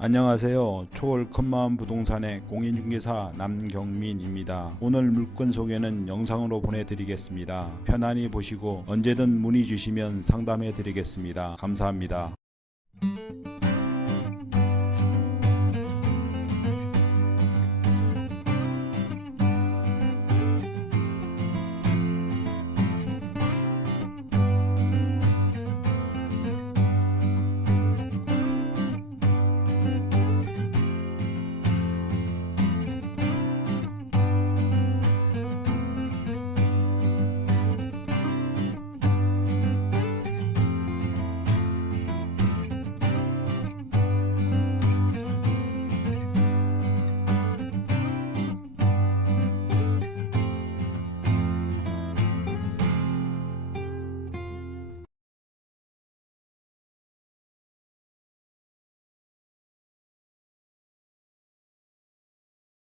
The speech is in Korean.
안녕하세요. 초월 큰마음 부동산의 공인중개사 남경민입니다. 오늘 물건 소개는 영상으로 보내드리겠습니다. 편안히 보시고 언제든 문의 주시면 상담해 드리겠습니다. 감사합니다.